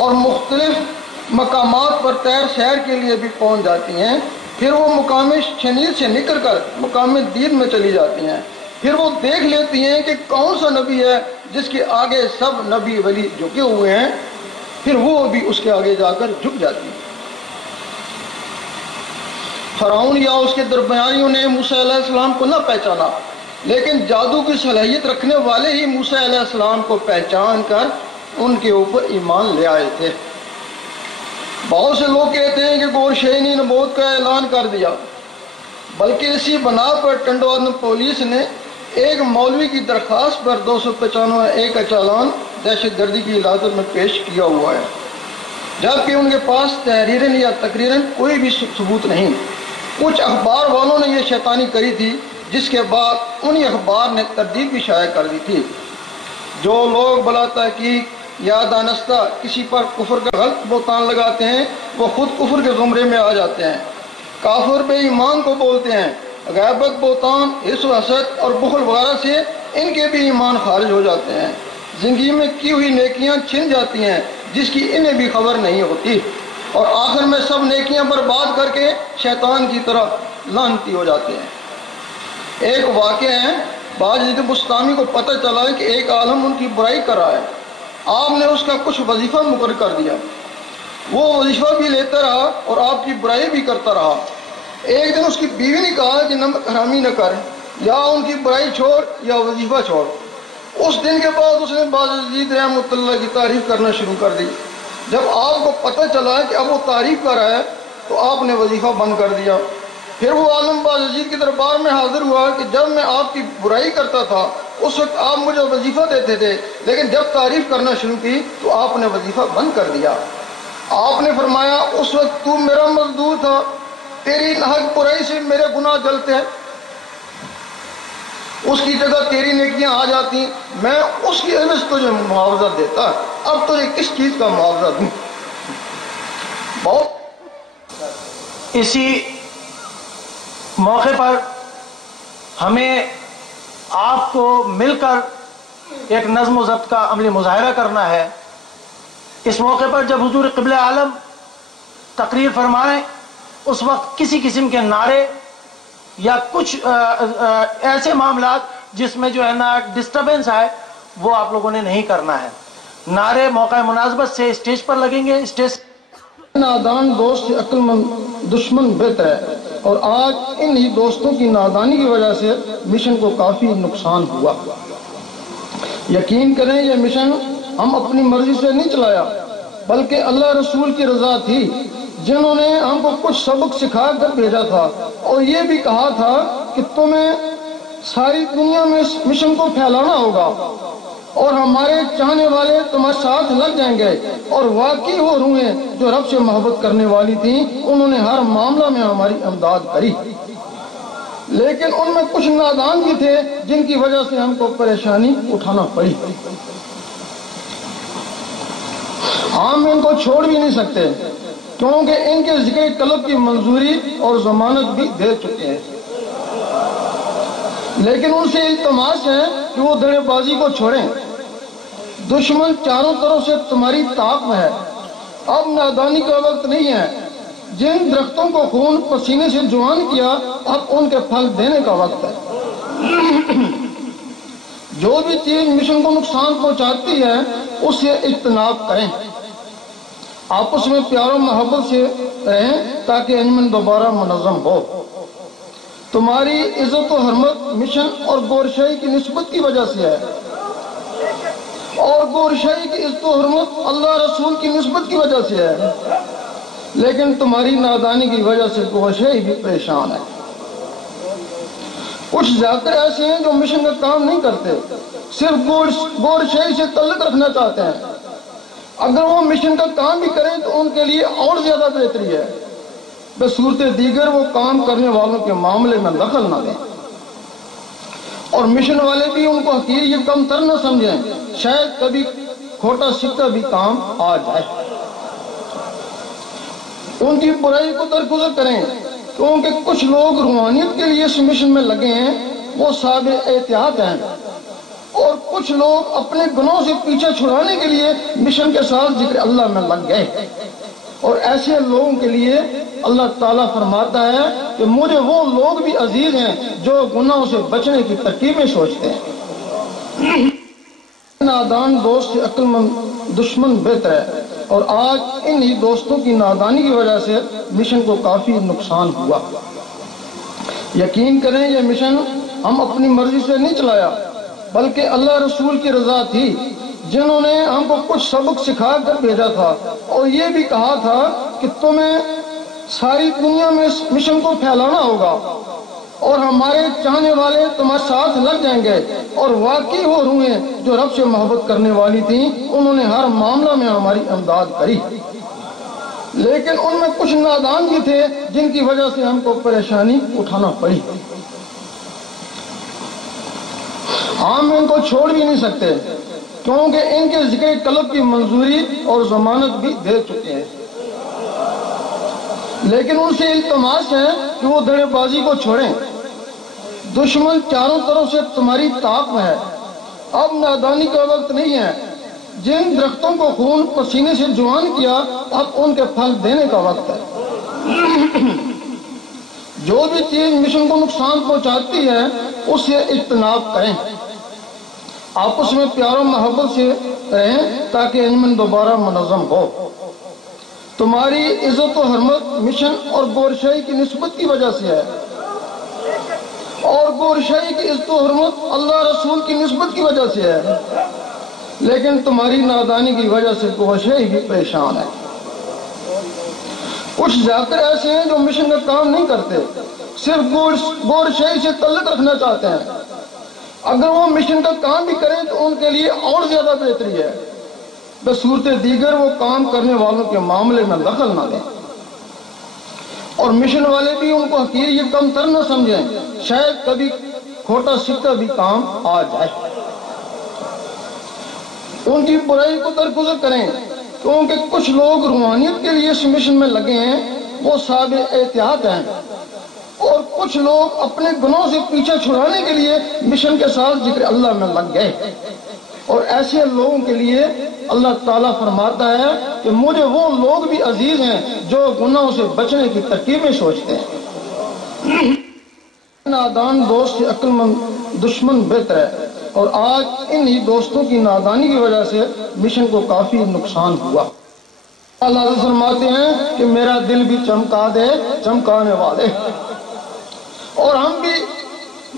اور مختلف مقامات پر تیر سیر کے لیے بھی پہنچ جاتی ہیں۔ پھر وہ مقام شنید سے نکل کر مقام دید میں چلی جاتی ہیں۔ پھر وہ دیکھ لیتی ہیں کہ کون سا نبی ہے جس کے آگے سب نبی ولی جھکے ہوئے ہیں، پھر وہ بھی اس کے آگے جا کر جھک جاتی ہیں۔ فرعون یا اس کے درمیانیوں نے موسیٰ علیہ السلام کو نہ پہچانا، لیکن جادو کی صلاحیت رکھنے والے ہی موسیٰ علیہ السلام کو پہچان کر ان کے اوپر ایمان لے آئے تھے۔ بہت سے لوگ کہتے ہیں کہ گورشئی نے نبوت کا اعلان کر دیا، بلکہ اسی بنا پر ٹنڈوالن پولیس نے ایک مولوی کی درخواست پر 295 کا چالان دہشت گردی کی علاقے میں پیش کیا ہوا ہے، جبکہ ان کے پاس تحریراً یا تقریراً کوئی بھی ثبوت نہیں۔ کچھ اخبار والوں نے یہ شیطانی کری تھی، جس کے بعد انہی اخبار نے تردید بھی شائع کر دی تھی۔ جو لوگ بلا تحقیق یا دانستہ کسی پر کفر کا غلط بہتان لگاتے ہیں، وہ خود کفر کے زمرے میں آ جاتے ہیں۔ کافر بے ایمان کو بولتے ہیں۔ غیبت، بہتان، حسد و حسد اور بخل وغیرہ سے ان کے بھی ایمان خارج ہو جاتے ہیں۔ زندگی میں کی ہوئی نیکیاں چھن جاتی ہیں جس کی انہیں بھی خبر نہیں ہوتی، اور آخر میں سب نیکیاں برباد کر کے شیطان کی طرح لعنتی ہو جاتے ہیں۔ ایک واقعہ ہے، باجد بستامی کو پتہ چلا ہے کہ ایک عالم ان کی برائی کر رہا ہے۔ آپ نے اس کا کچھ وظیفہ مقرر کر دیا، وہ وظیفہ بھی لیتا رہا اور آپ کی برائی بھی کرتا رہا۔ ایک دن اس کی بیوی نے کہا کہ نمک حرامی نہ کر، یا ان کی برائی چھوڑ یا وظیفہ چھوڑ۔ اس دن کے بعد اس نے باجد رحمۃ اللہ کی تعریف کرنا شروع کر دی۔ جب آپ کو پتہ چلا کہ اب وہ تعریف کر رہا ہے تو آپ نے وظیفہ بند کر دیا۔ پھر وہ عالم باجد کے دربار میں حاضر ہوا کہ جب میں آپ کی برائی کرتا تھا اس وقت آپ مجھے وظیفہ دیتے تھے، لیکن جب تعریف کرنا شروع کی تو آپ نے وظیفہ بند کر دیا۔ آپ نے فرمایا اس وقت تو میرا مزدور تھا، تیری ناحق برائی سے میرے گناہ جلتے ہیں، اس کی جگہ تیری نیکیاں آ جاتی، میں اس کی عوض تجھے معاوضہ دیتا، اب تجھے کس چیز کا معاوضہ دوں؟ بہت اسی موقع پر ہمیں آپ کو مل کر ایک نظم و ضبط کا عملی مظاہرہ کرنا ہے۔ اس موقع پر جب حضور قبلہ عالم تقریر فرمائیں، اس وقت کسی قسم کے نعرے یا کچھ ایسے معاملات جس میں جو ہے نا ڈسٹربنس آئے، وہ آپ لوگوں نے نہیں کرنا ہے۔ نعرے موقع مناسبت سے اسٹیج پر لگیں گے۔ اسٹیج نادان دوست سے عقل مند دشمن بہتر ہے، اور آج انہی دوستوں کی نادانی کی وجہ سے مشن کو کافی نقصان ہوا۔ یقین کریں یہ مشن ہم اپنی مرضی سے نہیں چلایا، بلکہ اللہ رسول کی رضا تھی، جنہوں نے ہم کو کچھ سبق سکھا کر بھیجا تھا، اور یہ بھی کہا تھا کہ تمہیں ساری دنیا میں اس مشن کو پھیلانا ہوگا، اور ہمارے چاہنے والے تمہارے ساتھ لگ جائیں گے۔ اور واقعی وہ روحیں جو رب سے محبت کرنے والی تھیں، انہوں نے ہر معاملہ میں ہماری امداد کری، لیکن ان میں کچھ نادان بھی تھے جن کی وجہ سے ہم کو پریشانی اٹھانا پڑی۔ ہم ان کو چھوڑ بھی نہیں سکتے، کیونکہ ان کے ذکر طلب کی منظوری اور ضمانت بھی دے چکے ہیں، لیکن ان سے التماس ہے کہ وہ دڑے بازی کو چھوڑیں۔ دشمن چاروں طرف سے تمہاری طاق میں ہے، اب نادانی کا وقت نہیں ہے۔ جن درختوں کو خون پسینے سے جوان کیا، اب ان کے پھل دینے کا وقت ہے۔ جو بھی چیز مشن کو نقصان پہنچاتی ہے اس سے اجتناب کریں، آپس میں پیار و محبت سے رہیں تاکہ انجمن دوبارہ منظم ہو۔ تمہاری عزت و حرمت مشن اور گورشئی کی نسبت کی وجہ سے ہے، اور گورشئی کی عزت و حرمت اللہ رسول کی نسبت کی وجہ سے ہے، لیکن تمہاری نادانی کی وجہ سے گورشئی بھی پریشان ہے۔ کچھ زیادہ ایسے ہیں جو مشن کا کام نہیں کرتے، صرف گورشئی سے تعلق رکھنا چاہتے ہیں۔ اگر وہ مشن کا کام بھی کریں تو ان کے لیے اور زیادہ بہتری ہے، بصورت دیگر وہ کام کرنے والوں کے معاملے میں دخل نہ دیں، اور مشن والے بھی ان کو حقیر یا کم تر نہ سمجھیں، شاید کبھی کھوٹا سکہ بھی کام آ جائے۔ ان کی برائی کو درگزر کریں، کیونکہ کچھ لوگ روحانیت کے لیے اس مشن میں لگے ہیں، وہ صاحب احتیاط ہیں، اور کچھ لوگ اپنے گناہوں سے پیچھے چھڑانے کے لیے مشن کے ساتھ ذکر اللہ میں لگ گئے، اور ایسے لوگوں کے لیے اللہ تعالیٰ فرماتا ہے کہ مجھے وہ لوگ بھی عزیز ہیں جو گناہوں سے بچنے کی ترکیبیں سوچتے ہیں۔ نادان دوست سے عقل مند دشمن بہتر ہے، اور آج انہی دوستوں کی نادانی کی وجہ سے مشن کو کافی نقصان ہوا۔ یقین کریں یہ مشن ہم اپنی مرضی سے نہیں چلایا، بلکہ اللہ رسول کی رضا تھی، جنہوں نے ہم کو کچھ سبق سکھا کر بھیجا تھا، اور یہ بھی کہا تھا کہ تمہیں ساری دنیا میں اس مشن کو پھیلانا ہوگا، اور ہمارے چاہنے والے تمہارے ساتھ لگ جائیں گے۔ اور واقعی وہ روحیں جو رب سے محبت کرنے والی تھیں، انہوں نے ہر معاملہ میں ہماری امداد کری، لیکن ان میں کچھ نادان بھی تھے جن کی وجہ سے ہم کو پریشانی اٹھانا پڑی۔ ہم ان کو چھوڑ بھی نہیں سکتے، کیونکہ ان کے ذکر قلب کی منظوری اور ضمانت بھی دے چکے ہیں، لیکن ان سے التماس ہے کہ وہ دڑے بازی کو چھوڑیں۔ دشمن چاروں طرف سے تمہاری طاق میں ہے، اب نادانی کا وقت نہیں ہے۔ جن درختوں کو خون پسینے سے جوان کیا، اب ان کے پھل دینے کا وقت ہے۔ جو بھی چیز مشن کو نقصان پہنچاتی ہے اس سے اجتناب کریں، آپس میں پیار و محبت سے رہیں تاکہ انجمن دوبارہ منظم ہو۔ تمہاری عزت و حرمت مشن اور گورشاہی کی نسبت کی وجہ سے ہے، اور گورشاہی کی عزت و حرمت اللہ رسول کی نسبت کی وجہ سے ہے، لیکن تمہاری نادانی کی وجہ سے گورشاہی بھی پریشان ہے۔ کچھ ذاکر ایسے ہیں جو مشن کا کام نہیں کرتے، صرف گورشاہی سے تعلق رکھنا چاہتے ہیں۔ اگر وہ مشن کا کام بھی کریں تو ان کے لیے اور زیادہ بہتری ہے، بصورت دیگر وہ کام کرنے والوں کے معاملے میں دخل نہ دیں، اور مشن والے بھی ان کو حقیر یہ کم تر نہ سمجھیں، شاید کبھی کھوٹا سکہ بھی کام آ جائے۔ ان کی برائی کو درگزر کریں، کیونکہ کچھ لوگ روحانیت کے لیے اس مشن میں لگے ہیں، وہ صاحب احتیاط ہیں، اور کچھ لوگ اپنے گناہوں سے پیچھے چھڑانے کے لیے مشن کے ساتھ ذکر اللہ میں لگ گئے، اور ایسے لوگوں کے لیے اللہ تعالیٰ فرماتا ہے کہ مجھے وہ لوگ بھی عزیز ہیں جو گناہوں سے بچنے کی ترکیبیں سوچتے ہیں۔ نادان دوست سے عقل مند دشمن بہتر ہے، اور آج انہی دوستوں کی نادانی کی وجہ سے مشن کو کافی نقصان ہوا۔ اللہ فرماتے ہیں کہ میرا دل بھی چمکا دے چمکانے والے، اور ہم بھی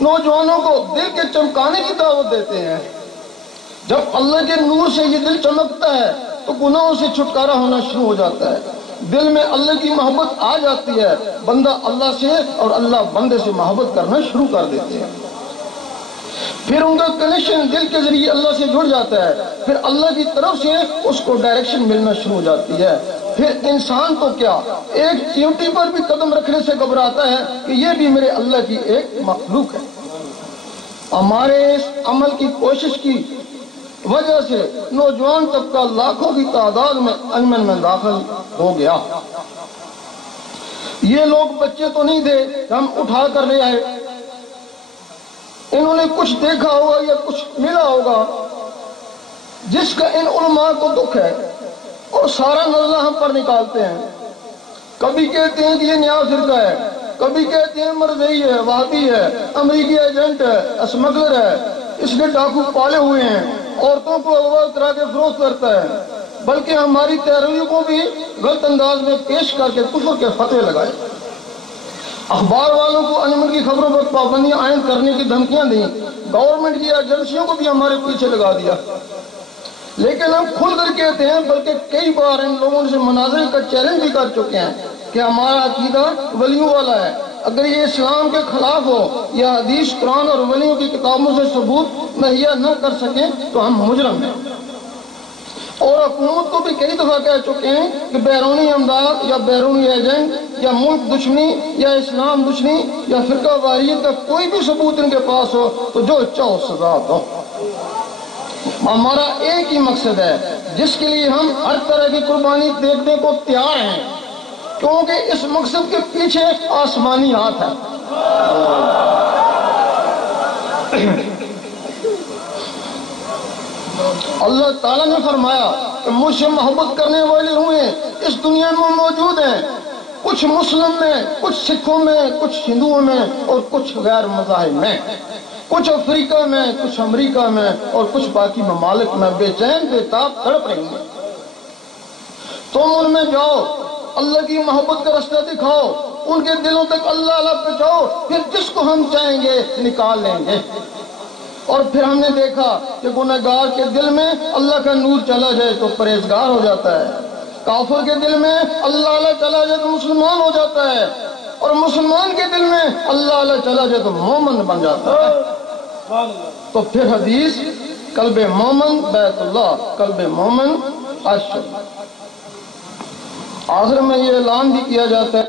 نوجوانوں کو دل کے چمکانے کی دعوت دیتے ہیں۔ جب اللہ کے نور سے یہ دل چمکتا ہے تو گناہوں سے چھٹکارا ہونا شروع ہو جاتا ہے، دل میں اللہ کی محبت آ جاتی ہے، بندہ اللہ سے اور اللہ بندے سے محبت کرنا شروع کر دیتے ہیں، پھر ان کا کنیکشن دل کے ذریعے اللہ سے جڑ جاتا ہے، پھر اللہ کی طرف سے اس کو ڈائریکشن ملنا شروع ہو جاتی ہے۔ پھر انسان تو کیا ایک چیونٹی پر بھی قدم رکھنے سے گھبراتا ہے کہ یہ بھی میرے اللہ کی ایک مخلوق ہے۔ ہمارے اس عمل کی کوشش کی وجہ سے نوجوان طبقہ لاکھوں کی تعداد میں انجمن میں داخل ہو گیا۔ یہ لوگ بچے تو نہیں تھے کہ ہم اٹھا کر لے آئے، انہوں نے کچھ دیکھا ہوگا یا کچھ ملا ہوگا جس کا ان علماء کو دکھ ہے، اور سارا نزلہ ہم پر نکالتے ہیں۔ کبھی کہتے ہیں کہ یہ نیا فرقہ ہے، کبھی کہتے ہیں مرزئی ہے، وہابی ہے، امریکی ایجنٹ ہے، اسمگلر ہے، اس نے ڈاکو پالے ہوئے ہیں، عورتوں کو اغوا کرا کے فروخت کرتا ہے، بلکہ ہماری تحریروں کو بھی غلط انداز میں پیش کر کے کفر کے فتوے لگائے، اخبار والوں کو انجمن کی خبروں پر پابندیاں عائد کرنے کی دھمکیاں دیں، گورنمنٹ کی ایجنسیوں کو بھی ہمارے پیچھے لگا دیا۔ لیکن ہم کھل کر کہتے ہیں، بلکہ کئی بار ان لوگوں سے مناظرے کا چیلنج بھی کر چکے ہیں کہ ہمارا عقیدہ ولیوں والا ہے، اگر یہ اسلام کے خلاف ہو یا حدیث قرآن اور ولیوں کی کتابوں سے ثبوت مہیا نہ کر سکیں تو ہم مجرم ہیں۔ اور حکومت کو بھی کئی دفعہ کہہ چکے ہیں کہ بیرونی امداد یا بیرونی ایجنٹ یا ملک دشمنی یا اسلام دشمنی یا فرقہ واریت کا کوئی بھی ثبوت ان کے پاس ہو تو جو چاہو سزا دو۔ ہمارا ایک ہی مقصد ہے جس کے لیے ہم ہر طرح کی قربانی دینے کو تیار ہیں، کیونکہ اس مقصد کے پیچھے آسمانی ہاتھ ہے۔ اللہ تعالیٰ نے فرمایا کہ مجھ سے محبت کرنے والے ہوئے اس دنیا میں موجود ہیں، کچھ مسلم میں، کچھ سکھوں میں، کچھ ہندوؤں میں اور کچھ غیر مذاہب میں، کچھ افریقہ میں، کچھ امریکہ میں اور کچھ باقی ممالک میں بے چین بے تاب تڑپ رہی ہیں۔ تم ان میں جاؤ، اللہ کی محبت کا رستہ دکھاؤ، ان کے دلوں تک اللہ اللہ پہنچاؤ، پھر جس کو ہم چاہیں گے نکال لیں گے۔ اور پھر ہم نے دیکھا کہ گنہگار کے دل میں اللہ کا نور چلا جائے تو پرہیزگار ہو جاتا ہے، کافر کے دل میں اللہ اللہ چلا جائے تو مسلمان ہو جاتا ہے، اور مسلمان کے دل میں اللہ اللہ چلا جائے تو مومن بن جاتا ہے۔ تو پھر حدیث قلب مومن بیت اللہ، قلب مومن عرش۔ آخر میں یہ اعلان بھی کیا جاتا ہے،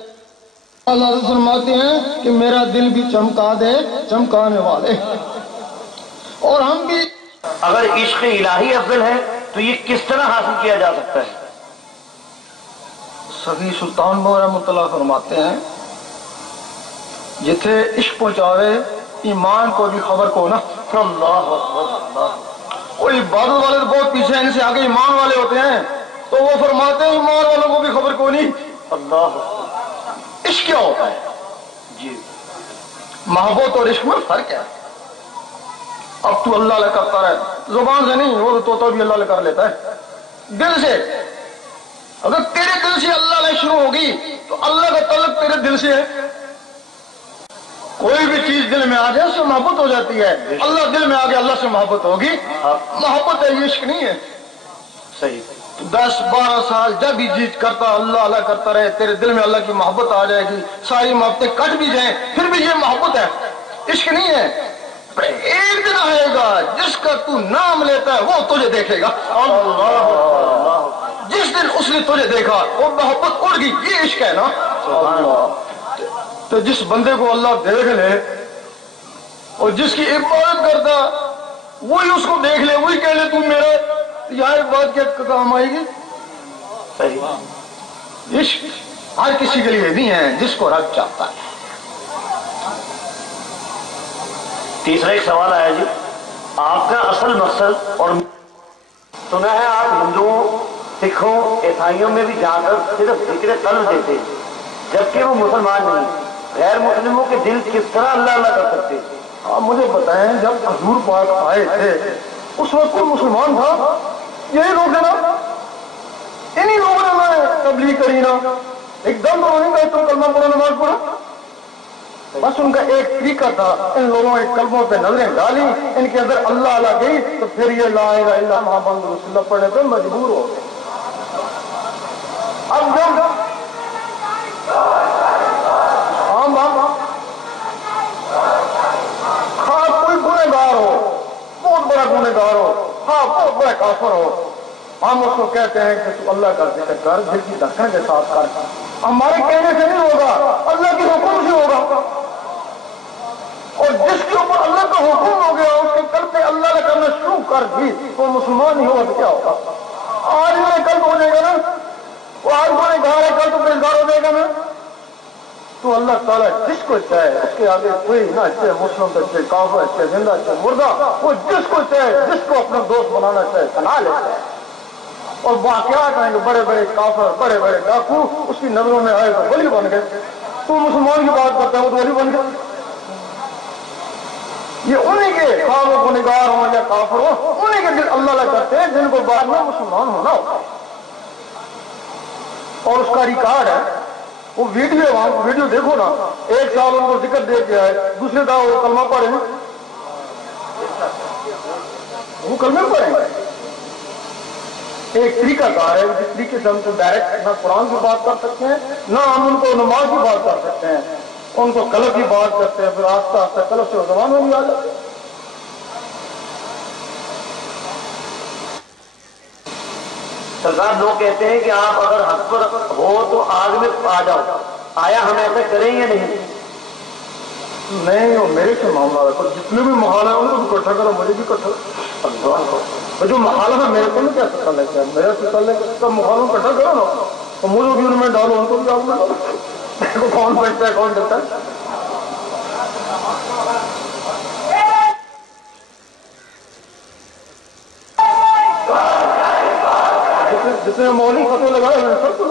اللہ فرماتے ہیں کہ میرا دل بھی چمکا دے چمکانے والے۔ اور ہم بھی اگر عشق الہی افضل ہے تو یہ کس طرح حاصل کیا جا سکتا ہے؟ سخی سلطان بہو رحمۃ اللہ فرماتے ہیں جتھے عشق پہنچاوے ایمان کو بھی خبر کو نا۔ اللہ اکبر۔ وہ عبادت والے تو بہت پیچھے ہیں، ان سے آگے ایمان والے ہوتے ہیں، تو وہ فرماتے ہیں ایمان والوں کو بھی خبر کو نہیں۔ اللہ عشق کیا ہوتا ہے؟ جی محبت اور عشق میں فرق ہے۔ اب تو اللہ اللہ کرتا رہے، زبان سے نہیں، وہ تو بھی اللہ اللہ کر لیتا ہے، دل سے۔ اگر تیرے دل سے اللہ اللہ شروع ہوگی تو اللہ کا تعلق تیرے دل سے ہے۔ کوئی بھی چیز دل میں آ جائے اس سے محبت ہو جاتی ہے، اللہ دل میں آ گیا اللہ سے محبت ہوگی، محبت ہے، یہ عشق نہیں ہے۔ صحیح۔ 10-12 سال جب بھی جیت کرتا اللہ اللہ کرتا رہے، تیرے دل میں اللہ کی محبت آ جائے گی، ساری محبتیں کٹ بھی جائیں پھر بھی یہ محبت ہے، عشق نہیں ہے۔ ایک دن آئے گا جس کا تو نام لیتا ہے وہ تجھے دیکھے گا، جس دن اس نے تجھے دیکھا وہ محبت اڑ گئی، یہ عشق ہے نا۔ تو جس بندے کو اللہ دیکھ لے اور جس کی عبادت کرتا وہی اس کو دیکھ لے، وہی کہہ لے تو میرا، یہاں بات کیا کام آئے گی؟ صحیح۔ عشق ہر کسی کے لیے نہیں ہے، جس کو رب چاہتا ہے۔ تیسرا ایک سوال آیا جی، آپ کا اصل مقصد، اور سنا ہے آپ ہندوؤں، سکھوں، عیسائیوں میں بھی جا کر صرف ذکر قلب دیتے ہیں، جبکہ وہ مسلمان نہیں، غیر مسلموں کے دل کس طرح اللہ اللہ کر سکتے ہیں؟ آپ مجھے بتائیں جب حضور پاک آئے تھے اس وقت کوئی مسلمان تھا؟ یہی لوگ ہیں نا، انہی لوگوں نے میں تبلیغ کری نا، ایک دم تو نہیں گئے تم کلمہ پڑھو نماز پڑھو، بس ان کا ایک طریقہ تھا، ان لوگوں نے کلموں پہ نظریں ڈالی، ان کے اندر اللہ اللہ گئی تو پھر یہ لا الہ الا محمد رسول اللہ پڑھنے پہ مجبور ہو گئے۔ اب جب ہاں کوئی گنہگار ہو، بہت بڑا گنہگار ہو، ہاں بہت بڑا کافر ہو، ہم اس کو کہتے ہیں کہ تو اللہ کا ذکر کر، دل کی دھڑکن کے ساتھ کر، ہمارے کہنے سے نہیں ہوگا، اللہ کے حکم سے ہوگا۔ اور جس کے اوپر اللہ کا حکم ہو گیا اس کے کل پہ اللہ کا کرنا شروع کر دی وہ مسلمان ہی ہوگا تو کیا ہوگا؟ آج میں کل ہو جائے گا نا، وہ آج گنہگار ہے کل تو پرہیزگار ہو جائے گا نا۔ تو اللہ تعالیٰ جس کو چاہے اس کے آگے کوئی نہ چاہے مسلم تو چاہے کافر چاہے زندہ چاہے مردہ، وہ جس کو چاہے جس کو اپنا دوست بنانا چاہے بنا لیتا ہے۔ اور واقعات آئیں گے، بڑے بڑے کافر، بڑے بڑے ڈاکو اس کی نظروں میں آئے تو ولی بن گئے، تو مسلمان کی بات کرتا ہے وہ تو ولی بن گئے۔ یہ انہیں کے خواہ وہ گنہگار ہوں یا کافر ہوں، انہیں کے دل اللہ اللہ کرتے ہیں جن کو بعد میں مسلمان ہونا ہوتا ہے۔ اور اس کا ریکارڈ ہے، وہ ویڈیو دیکھو نا، 1 سال ان کو ذکر دے کے آئے، دوسرے دفعہ وہ کلمہ پڑھے ہیں، وہ کلمہ پڑھے ہیں۔ ایک طریقہ کار ہے جس طریقے سے ہم تو ڈائریکٹ نہ قرآن کی بات کر سکتے ہیں نہ ہم ان کو نماز کی بات کر سکتے ہیں، ان کو قلب کی بات کرتے ہیں، پھر آہستہ آہستہ قلب سے زبان میں بھی آ جاتے ہیں۔ سرکار لوگ کہتے ہیں کہ آپ اگر حق پر ہو تو آگ میں آ جاؤ، آیا ہم ایسا کریں یا نہیں؟ نہیں، وہ میرے سے معاملہ ہے، جتنے بھی محال ہیں ان کو بھی اکٹھا کرو، مجھے بھی اکٹھا کرو۔ جو محال ہے میرے کو نہیں کیا سکتا لے کے، میرے سے چلنے کا محالوں اکٹھا کرو نا، تو مجھے بھی ان میں ڈالو، ان کو بھی آگ میں ڈالو، میرے کو کون بیٹھتا ہے کون دیتا ہے۔ جتنے مولوی فتوے لگائے ہیں سب کو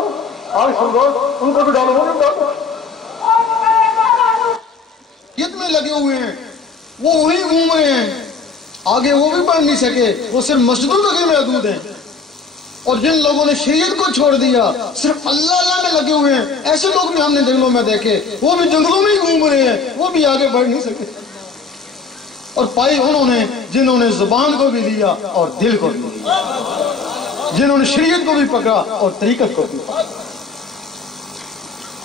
آج سن دو، ان کو بھی ڈالو، وہ بھی ڈالو۔ میں لگے ہوئے ہیں، وہ وہی گھوم رہے ہیں، آگے وہ بھی پڑھ نہیں سکے، وہ صرف مسجدوں تک ہی محدود ہیں۔ اور جن لوگوں نے شریعت کو چھوڑ دیا، صرف اللہ اللہ میں لگے ہوئے ہیں، ایسے لوگ بھی ہم نے جنگلوں میں دیکھے، وہ بھی جنگلوں میں ہی گھوم رہے ہیں، وہ بھی آگے بڑھ نہیں سکے۔ اور پائی انہوں نے جنہوں نے زبان کو بھی لیا اور دل کو بھی لیا، جنہوں نے شریعت کو بھی پکڑا اور طریقت کو بھی پکڑا۔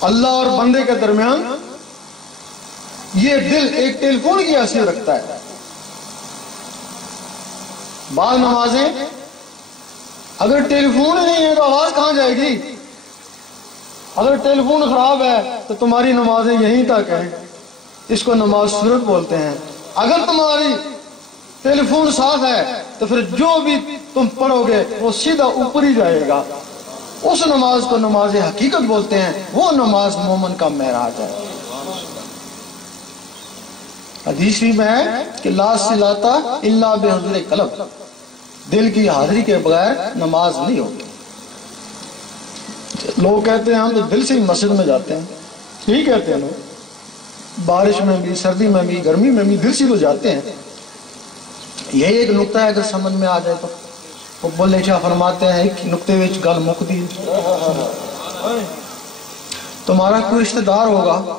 اللہ اور بندے کے درمیان یہ دل ایک ٹیلی فون کی حیثیت رکھتا ہے۔ بعض نمازیں اگر ٹیلی فون نہیں ہے تو آواز کہاں جائے گی؟ اگر ٹیلی فون خراب ہے تو تمہاری نمازیں یہیں تک ہیں، اس کو نماز صورت بولتے ہیں۔ اگر تمہاری ٹیلی فون صاف ہے تو پھر جو بھی تم پڑھو گے وہ سیدھا اوپر ہی جائے گا، اس نماز کو نماز حقیقت بولتے ہیں، وہ نماز مومن کا معراج ہے۔ حدیث میں ہے کہ لا صلاۃ الا بحضور قلب، دل کی حاضری کے بغیر نماز نہیں ہوتی۔ لوگ کہتے ہیں ہم تو دل سے ہی مسجد میں جاتے ہیں، یہی کہتے ہیں لوگ، بارش میں بھی، سردی میں بھی، گرمی میں بھی دل سے تو جاتے ہیں۔ یہی ایک نقطہ ہے، اگر سمجھ میں آ جائے تو وہ بولے شاہ فرماتے ہیں ایک نقطے وچ گل مکدی۔ تمہارا کوئی رشتہ دار ہوگا،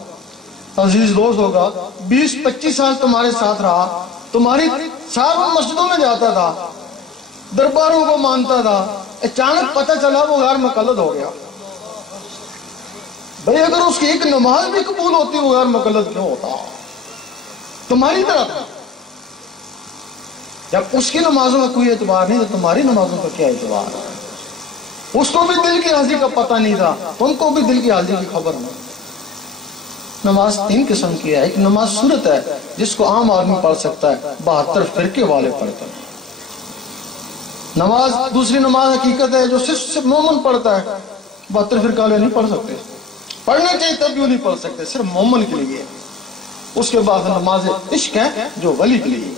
عزیز دوست ہوگا، 20-25 سال تمہارے ساتھ رہا، تمہاری ساتھ مسجدوں میں جاتا تھا، درباروں کو مانتا تھا، اچانک پتہ چلا وہ غیر مقلد ہو گیا۔ بھئی اگر اس کی ایک نماز بھی قبول ہوتی وہ غیر مقلد کیوں ہوتا؟ تمہاری طرف جب اس کی نمازوں کا کوئی اعتبار نہیں تو تمہاری نمازوں کا کیا اعتبار ہے؟ اس کو بھی دل کی حاضری کا پتہ نہیں تھا، تم کو بھی دل کی حاضری کی خبر نہیں۔ نماز 3 قسم کی ہے، ایک نماز سنت ہے جس کو عام آدمی پڑھ سکتا ہے، 72 فرقے والے پڑھتے ہیں۔ نماز دوسری نماز حقیقت ہے جو صرف مومن پڑھتا ہے، 72 فرقے والے نہیں پڑھ سکتے، پڑھنا چاہیے تب بھی نہیں پڑھ سکتے، صرف مومن کے لیے۔ اس کے بعد نماز عشق ہے جو ولی کے لیے۔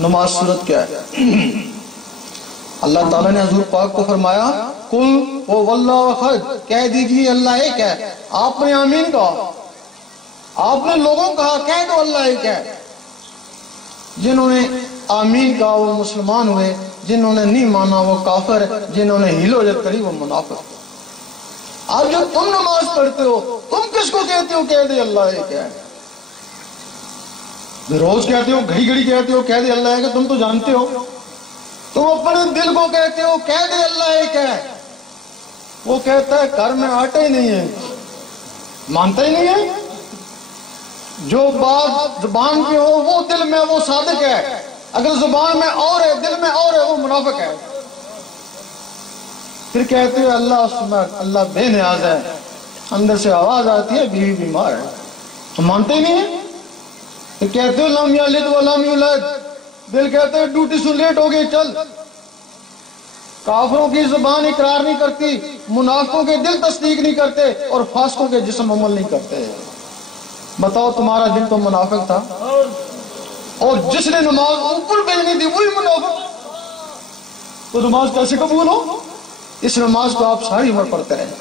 نماز سنت کیا ہے؟ اللہ تعالیٰ نے حضور پاک کو فرمایا قل هو واللہ احد، کہہ دیجیے اللہ ایک ہے۔ آپ نے آمین کہا، آپ نے لوگوں کہا کہہ دو اللہ ایک ہے۔ جنہوں نے آمین کہا وہ مسلمان ہوئے، جنہوں نے نہیں مانا وہ کافر، جنہوں نے ہیل و جت کری وہ منافق۔ آج جو تم نماز پڑھتے ہو تم کس کو کہتے ہو کہہ دے اللہ ایک ہے؟ روز کہتے ہو، گھڑی گھڑی کہتے ہو کہہ دے اللہ ایک ہے، تم تو جانتے ہو۔ تم اپنے دل کو کہتے ہو کہہ دے اللہ ایک ہے، وہ کہتا ہے گھر میں آٹا ہی نہیں ہے، مانتا ہی نہیں ہے۔ جو بات زبان پہ ہو وہ دل میں وہ صادق ہے، اگر زبان میں اور ہے دل میں اور ہے وہ منافق ہے۔ پھر کہتے ہیں اللہ سمت، اللہ بے نیاز ہے، اندر سے آواز آتی ہے بیوی بیمار ہے، ہم مانتے ہی نہیں ہیں۔ پھر کہتے ہیں لم یلد ولم یولد، دل کہتے ہیں ڈیوٹی سے لیٹ ہو گئی چل۔ کافروں کی زبان اقرار نہیں کرتی، منافقوں کے دل تصدیق نہیں کرتے، اور فاسقوں کے جسم عمل نہیں کرتے۔ بتاؤ تمہارا دل تو منافق تھا، اور جس نے نماز اوپر بھیجنی تھی وہی منافق، تو نماز کیسے قبول ہو؟ اس نماز کو آپ ساری عمر پڑھتے رہیں،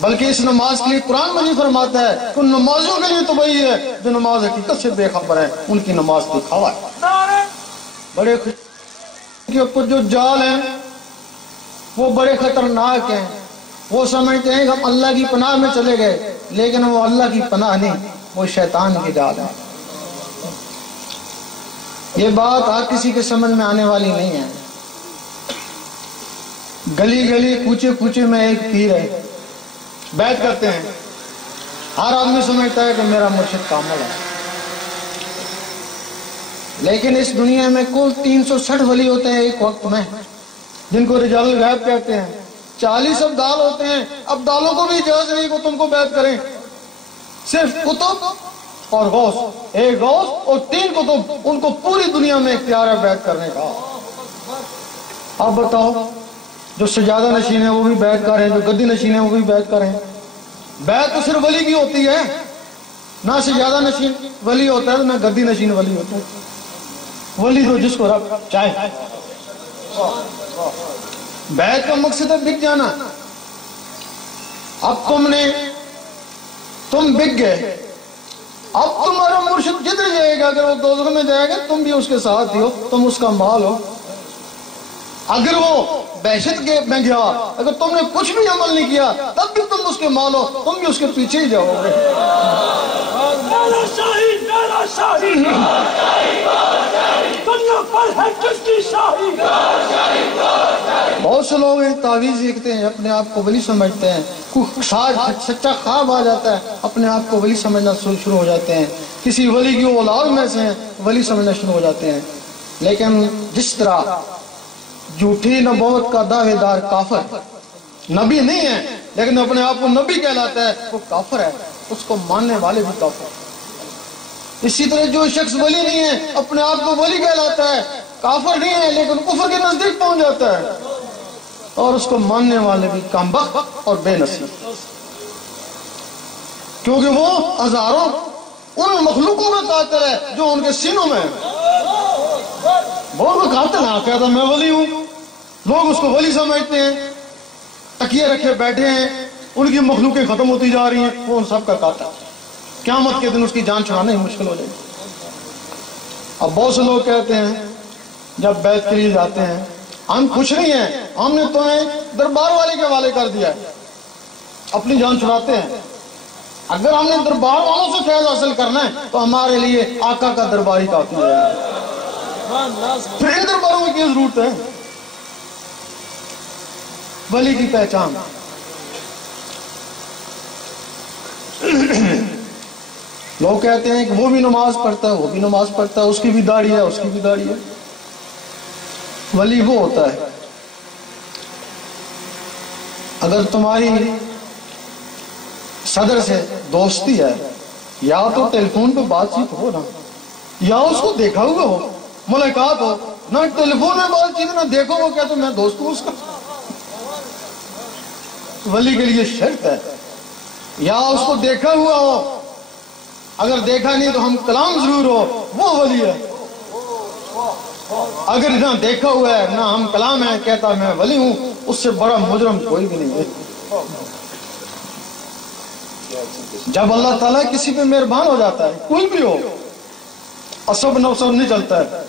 بلکہ اس نماز کے لیے قرآن مجید فرماتا ہے ان نمازوں کے لیے تو وہی ہے جو نماز حقیقت سے بے خبر ہے، ان کی نماز دکھاوا ہے۔ بڑے کے اوپر جو جال ہیں وہ بڑے خطرناک ہیں، وہ سمجھتے ہیں کہ ہم اللہ کی پناہ میں چلے گئے، لیکن وہ اللہ کی پناہ نہیں، وہ شیطان کی جال ہے۔ یہ بات ہر کسی کے سمجھ میں آنے والی نہیں ہے۔ گلی گلی کوچے کوچے میں ایک پیر ہے، بیعت کرتے ہیں، ہر آدمی سمجھتا ہے کہ میرا مرشد کامل ہے، لیکن اس دنیا میں کل 360 ولی ہوتے ہیں ایک وقت میں، جن کو رجال الغیب کہتے ہیں۔ 40 ابدال ہوتے ہیں، ابدالوں کو بھی اجازت نہیں کہ تم کو بیعت کریں، صرف کتب اور غوث، ایک غوث اور 3 کتب، ان کو پوری دنیا میں اختیار ہے بیعت کرنے کا۔ اب بتاؤ جو سجادہ نشین ہے وہ بھی بیعت کر رہے ہیں، جو گدی نشین ہے وہ بھی بیعت کر رہے ہیں۔ بیعت تو صرف ولی کی ہوتی ہے، نہ سجادہ نشین ولی ہوتا ہے نہ گدی نشین ولی ہوتا ہے۔ ولی تو جس کو رب چاہے۔ بیعت کا مقصد ہے بک جانا. اب تم بک گئے. اب تمہارا مرشد جدھر جائے گا، اگر وہ دوزخ میں جائے گا تم بھی اس کے ساتھ ہی ہو، تم اس کا مال ہو. اگر وہ بحشت میں گیا، اگر تم نے کچھ بھی عمل نہیں کیا تب بھی تم اس کے مال ہو، تم بھی اس کے پیچھے ہی جاؤ گے. بہت سے لوگ تعویذ لکھتے ہیں، اپنے آپ کو ولی سمجھتے ہیں. کوئی سچا خواب آ جاتا ہے، اپنے آپ کو ولی سمجھنا شروع ہو جاتے ہیں. کسی ولی کی اولاد میں سے ہیں، ولی سمجھنا شروع ہو جاتے ہیں. لیکن جس طرح جھوٹی نبوت کا دعوے دار کافر نبی نہیں ہے لیکن اپنے آپ کو نبی کہلاتا ہے، وہ کافر ہے، اس کو ماننے والے بھی کافر. اسی طرح جو شخص ولی نہیں ہے اپنے آپ کو ولی کہلاتا ہے، کافر نہیں ہے لیکن کفر کے نزدیک پہنچ جاتا ہے، اور اس کو ماننے والے بھی کامبخت اور بے نصیب، کیونکہ وہ ہزاروں ان مخلوقوں کا قاتل ہے جو ان کے سینوں میں ہے. بہت قاتل ہے، کہتا میں ولی ہوں، لوگ اس کو ولی سمجھتے ہیں، تکیے رکھے بیٹھے ہیں، ان کی مخلوقیں ختم ہوتی جا رہی ہیں، وہ ان سب کا قاتل. قیامت کے دن اس کی جان چھڑانا ہی مشکل ہو جائے گی. اب بہت سے لوگ کہتے ہیں جب بیعت کے لیے جاتے ہیں، ہم خوش نہیں ہیں، ہم نے تمہیں دربار والے کے حوالے کر دیا ہے، اپنی جان چھڑاتے ہیں. اگر ہم نے دربار والوں سے فیض حاصل کرنا ہے تو ہمارے لیے آقا کا درباری کافی ہے، پھر ان درباروں میں کیا ضرورت ہے. ولی کی پہچان لوگ کہتے ہیں کہ وہ بھی نماز پڑھتا ہے، وہ بھی نماز پڑھتا ہے، اس کی بھی داڑھی ہے، اس کی بھی داڑھی ہے. ولی وہ ہوتا ہے اگر تمہاری صدر سے دوستی ہے، یا تو ٹیلی فون پہ بات چیت ہو نا، یا اس کو دیکھا ہوا ہو، ملاقات ہو. نہ ٹیلی فون میں بات چیت، نہ دیکھو وہ کہتے میں دوست ہوں اس کا. ولی کے لیے شرط ہے یا اس کو دیکھا ہوا ہو، اگر دیکھا نہیں تو ہم کلام ضرور ہو، وہ ولی ہے. اگر نہ دیکھا ہوا ہے نہ ہم کلام ہے، کہتا میں ولی ہوں، اس سے بڑا مجرم کوئی بھی نہیں ہے. جب اللہ تعالیٰ کسی پہ مہربان ہو جاتا ہے، کوئی بھی ہو، عصب نوصب نہیں چلتا ہے،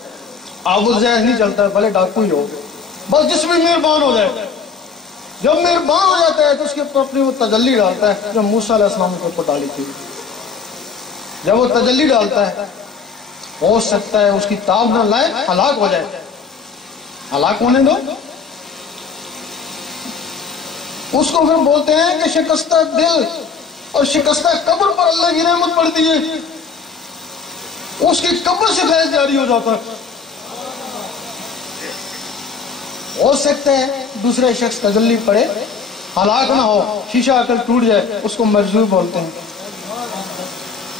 آبود زیز نہیں چلتا ہے، بھلے ڈاکو ہی ہو، بس جس میں مہربان ہو جائے. جب مہربان ہو جاتا ہے تو اس کے اوپر اپنی وہ تجلی ڈالتا ہے جو موسیٰ علیہ السلام کے اوپر ڈالی تھی. جب وہ تجلی ڈالتا ہے ہو سکتا ہے اس کی تاب نہ لائے، ہلاک ہو جائے. ہلاک ہونے دو اس کو. پھر بولتے ہیں کہ شکستہ دل اور شکستہ قبر پر اللہ کی رحمت پڑتی ہے، اس کی قبر سے فیض جاری ہو جاتا ہے. ہو سکتا ہے دوسرے شخص تجلی پڑے، ہلاک نہ ہو، شیشہ عقل ٹوٹ جائے، اس کو مجذوب بولتے ہیں.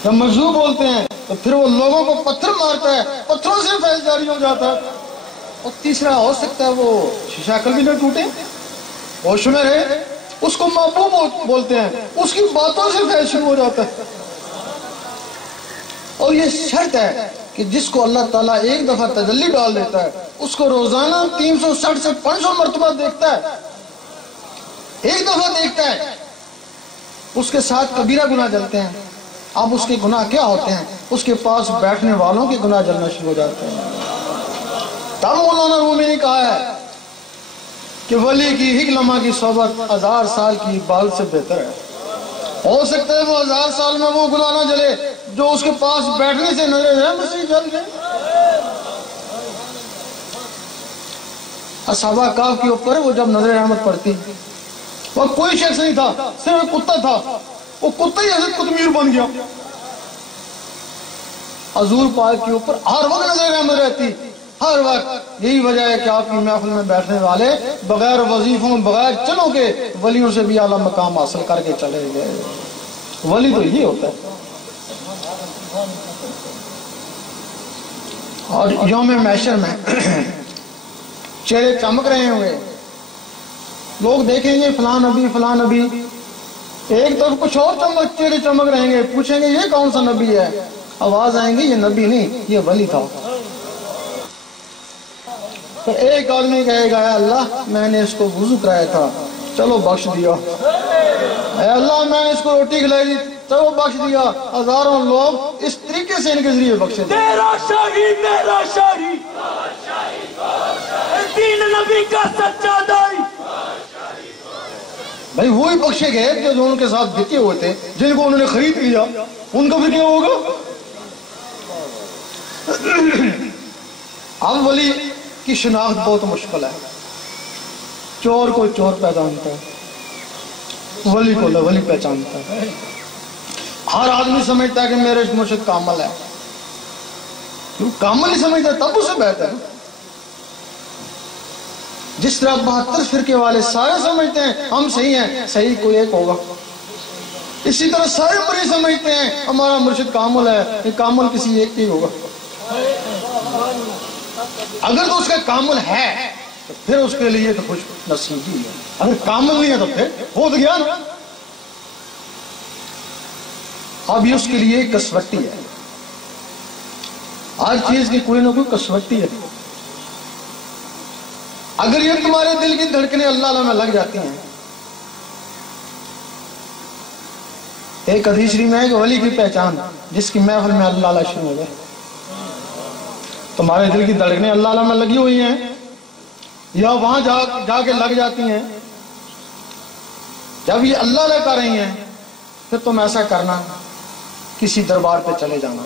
جب مجذوب بولتے ہیں تو پھر وہ لوگوں کو پتھر مارتا ہے، پتھروں سے فیض جاری ہو جاتا ہے. اور تیسرا ہو سکتا ہے وہ شیشہ عقل بھی نہ ٹوٹے، ہوش میں رہے، اس کو محبوب بولتے ہیں، اس کی باتوں سے فیض شروع ہو جاتا ہے. اور یہ شرط ہے کہ جس کو اللہ تعالیٰ ایک دفعہ تجلی ڈال دیتا ہے اس کو روزانہ 360 سے 500 مرتبہ دیکھتا ہے. ایک دفعہ دیکھتا ہے، اس کے ساتھ کبیرہ گناہ جلتے ہیں. اب اس کے گناہ کیا ہوتے ہیں؟ اس کے پاس بیٹھنے والوں کے گناہ جلنا شروع ہو جاتے ہیں. تب مولانا رومی نے کہا ہے کہ ولی کی ایک لمحہ کی صحبت 1000 سال کی عبادت سے بہتر ہے. ہو سکتا ہے وہ 1000 سال میں وہ گناہ نہ جلے جو اس کے پاس بیٹھنے سے نہ جلے، مسیح جل گئے. اصحابہ کہف کے اوپر وہ جب نظر رحمت پڑتی، وہ کوئی شخص نہیں تھا، صرف ایک کتا تھا، وہ کتا ہی حضرت قطمیر بن گیا. حضور پاک کے اوپر ہر وقت نظر رحمت رہتی، ہر وقت. یہی وجہ ہے کہ آپ کی محفل میں بیٹھنے والے بغیر وظیفوں بغیر چلوں کے ولیوں سے بھی اعلیٰ مقام حاصل کر کے چلے گئے. ولی تو یہ ہوتا ہے. اور یوم محشر میں چہرے چمک رہے ہوں گے، لوگ دیکھیں گے فلاں نبی فلاں نبی، ایک طرف کچھ اور چہرے چمک رہیں گے، پوچھیں گے یہ کون سا نبی ہے، آواز آئیں گی یہ نبی نہیں یہ ولی تھا. تو ایک آدمی کہے گا اے اللہ میں نے اس کو وضو کرایا تھا چلو بخش دیا، اے اللہ میں نے اس کو روٹی کھلائی تھی چلو بخش دیا۔ ہزاروں لوگ اس طریقے سے ان کے ذریعے بخشے تھے۔ میرا شاہی دین نبی کا سچا دائی، بھائی وہی بخشے گئے جو ان کے ساتھ بکے ہوئے تھے، جن کو انہوں نے خرید لیا، ان کا بھی کیا ہوگا؟ اب ولی کی شناخت بہت مشکل ہے۔ چور کو چور پہچانتا ہے، ولی کو ولی پہچانتا ہے۔ ہر آدمی سمجھتا ہے کہ میرے مرشد کامل ہے، کامل ہی سمجھتا ہے تب اسے بہتر ہے۔ جس طرح 72 فرقے والے سارے سمجھتے ہیں ہم صحیح ہیں، صحیح کوئی ایک ہوگا، اسی طرح سارے مریض سمجھتے ہیں ہمارا مرشد کامل ہے، یہ کامل کسی ایک ہی ہوگا۔ اگر تو اس کا کامل ہے تو پھر اس کے لیے تو خوش نصیبی ہے، اگر کامل نہیں ہے تو پھر ہو تو گیا نا۔ اب یہ اس کے لیے کسوٹی ہے، ہر چیز کی کوئی نہ کوئی کسوٹی ہے۔ اگر یہ تمہارے دل کی دھڑکنیں اللہ اللہ میں لگ جاتی ہیں، ایک حدیث شریف میں ہے کہ ولی کی پہچان جس کی محفل میں اللہ اللہ شروع ہو گئے۔ تمہارے دل کی دھڑکنیں اللہ اللہ میں لگی ہوئی ہیں یا وہاں جا کے لگ جاتی ہیں، جب یہ اللہ اللہ کر رہی ہیں پھر تم ایسا کرنا کسی دربار پہ چلے جانا،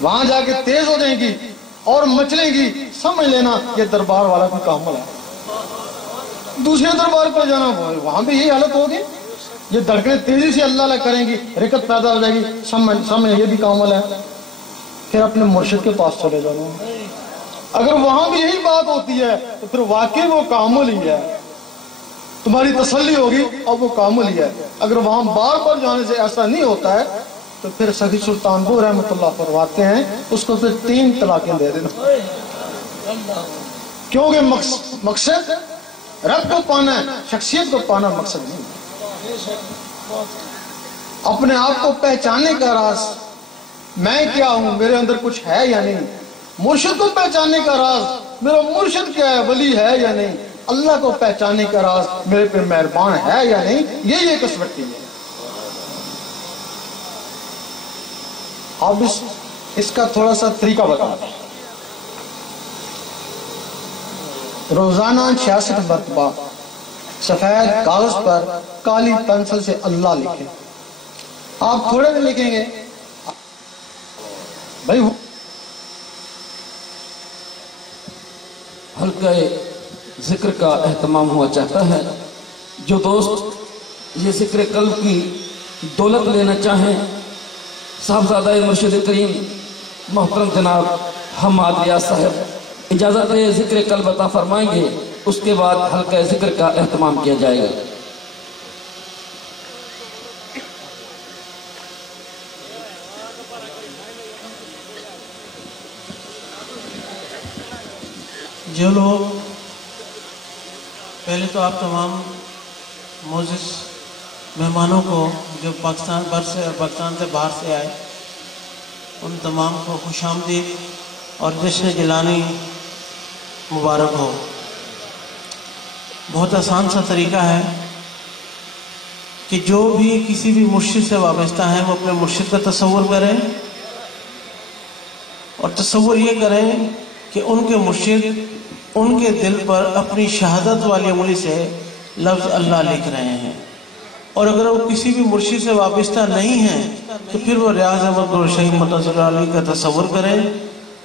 وہاں جا کے تیز ہو جائیں گی اور مچلیں گی، سمجھ لینا یہ دربار والا کوئی کامل ہے۔ دوسرے دربار پر جانا وہاں بھی یہی حالت ہوگی، یہ دھڑکنیں تیزی سے اللہ اللہ کریں گی، رکت پیدا ہو جائے گی، سمجھ یہ بھی کامل ہے۔ پھر اپنے مرشد کے پاس چلے جانا، اگر وہاں بھی یہی بات ہوتی ہے تو پھر واقعی وہ کامل ہی ہے، تمہاری تسلی ہوگی اب وہ کامل ہی ہے۔ اگر وہاں بار بار جانے سے ایسا نہیں ہوتا ہے تو پھر سخی سلطان بو رحمۃ اللہ فرماتے ہیں اس کو پھر 3 طلاقیں دے دینا، کیونکہ مقصد رب کو پانا ہے، شخصیت کو پانا مقصد نہیں۔ اپنے آپ کو پہچاننے کا راز میں کیا ہوں، میرے اندر کچھ ہے یا نہیں، مرشد کو پہچاننے کا راز میرا مرشد کیا ہے، ولی ہے یا نہیں، اللہ کو پہچاننے کا راز میرے پہ مہربان ہے یا نہیں، یہی ایک کسوٹی ہے۔ اب اس کا تھوڑا سا طریقہ بتا دیں۔ روزانہ 66 مرتبہ سفید کاغذ پر کالی پنسل سے اللہ لکھیں۔ آپ تھوڑے میں لکھیں گے بھائی۔ حلقہ ذکر کا اہتمام ہوا چاہتا ہے، جو دوست یہ ذکر قلب کی دولت لینا چاہیں، صاحبزادہ مرشد کریم محترم جناب حماد ریاض صاحب اجازت ذکر قلب عطا فرمائیں گے، اس کے بعد حلقہ ذکر کا اہتمام کیا جائے گا۔ جو لوگ پہلے تو آپ تمام معزز مہمانوں کو جو پاکستان بھر سے اور پاکستان سے باہر سے آئے، ان تمام کو خوش آمدید اور جشن جلانی مبارک ہو۔ بہت آسان سا طریقہ ہے کہ جو بھی کسی بھی مرشد سے وابستہ ہیں وہ اپنے مرشد کا تصور کریں، اور تصور یہ کریں کہ ان کے مرشد ان کے دل پر اپنی شہادت والی انگلی سے لفظ اللہ لکھ رہے ہیں، اور اگر وہ کسی بھی مرشد سے وابستہ نہیں ہیں تو پھر وہ ریاض احمد الشہید منتظر علی کا تصور کریں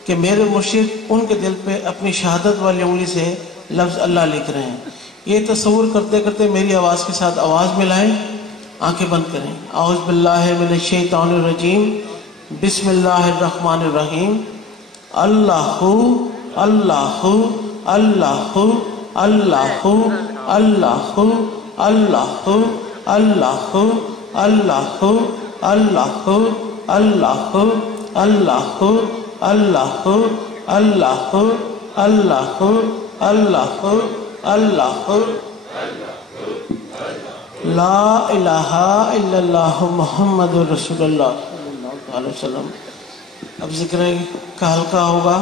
کہ میرے مرشد ان کے دل پہ اپنی شہادت والی انگلی سے لفظ اللہ لکھ رہے ہیں۔ یہ تصور کرتے کرتے میری آواز کے ساتھ آواز ملائیں، آنکھیں بند کریں۔ اعوذ باللہ من الشیطان الرجیم، بسم اللہ الرحمن الرحیم۔ اللہ اللہ اللہ اللہ اللہ اللہ اللہ اللہ اللہ اللہ اللہ اللہ اللہ اللہ اللہ اللہ لا الہ الا اللہ محمد رسول اللہ صلی اللہ علیہ وسلم۔ اب ذکر کا حلقہ ہوگا۔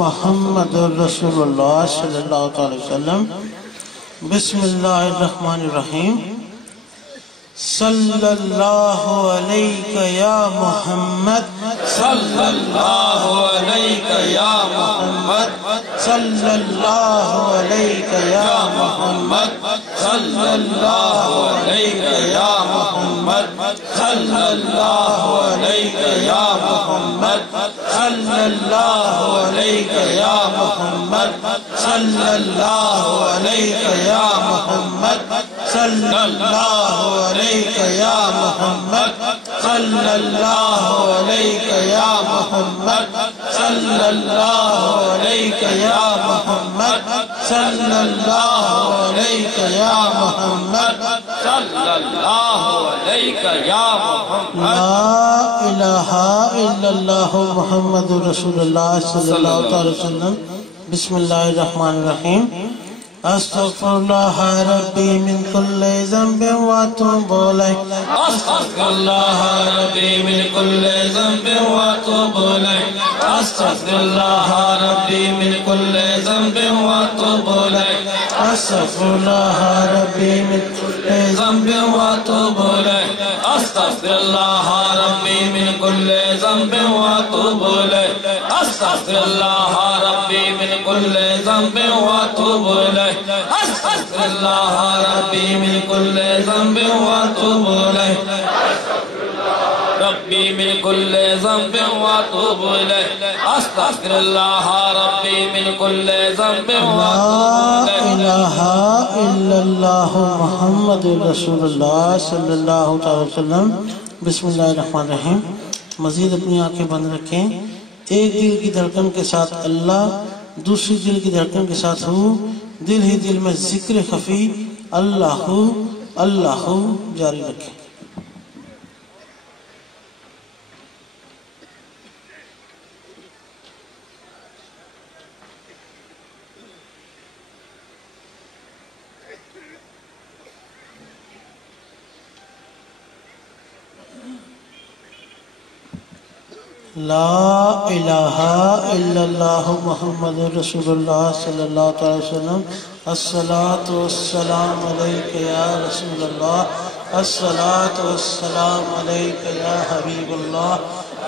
محمد رسول اللہ صلی اللہ علیہ وسلم. بسم اللہ الرحمن الرحیم. صلی اللہ علیہ یا محمد صلی اللہ علیہ یا محمد صلی اللہ علیہ یا محمد صلی اللہ علیہ یا محمد صلی اللہ علیہ یا محمد صلی اللہ علیہ یا محمد صلی اللہ علیہ یا محمد صلی اللہ علیہ یا محمد صلی اللہ علیہ یا محمد صلی اللہ علیہ یا محمد صلی اللہ علیہ یا محمد صلی اللہ علیہ یا محمد. لا الہ الا اللہ محمد رسول اللہ صلی اللہ علیہ وسلم. بسم اللہ الرحمن الرحیم. استغفر اللہ ربی من کل ذنب واتوب الیہ. استغفر اللہ ربی من کل ذنب واتوب الیہ. استغفر اللہ ربی من کل ذنب واتوب الیہ. استغفر اللہ ربی من کل ذنب واتوب الیہ. استغفر اللہ ربی من کل ذنب واتوب الیہ. استغفر اللہ ربی من کل ذنب واتوب الیہ. استغفر اللہ ربی من کل ذنب واتوب الیہ. ربی من کل ذنب واتوب الیہ. استغفر اللہ ربی من کل ذنب واتوب لا الیہ. الہ الا اللہ محمد رسول اللہ صلی اللہ علیہ وسلم. بسم اللہ الرحمن الرحیم. مزید اپنی آنکھیں بند رکھیں. ایک دل کی دھڑکن کے ساتھ اللہ، دوسری دل کی دھڑکن کے ساتھ ہو. دل ہی دل میں ذکر خفی اللہ اللہ جاری رکھیں. لا الہ الا اللہ محمد رسول اللہ صلی اللہ علیہ وسلم الصلاۃ والسلام علیک یا رسول اللہ الصلاۃ والسلام علیک یا حبیب اللہ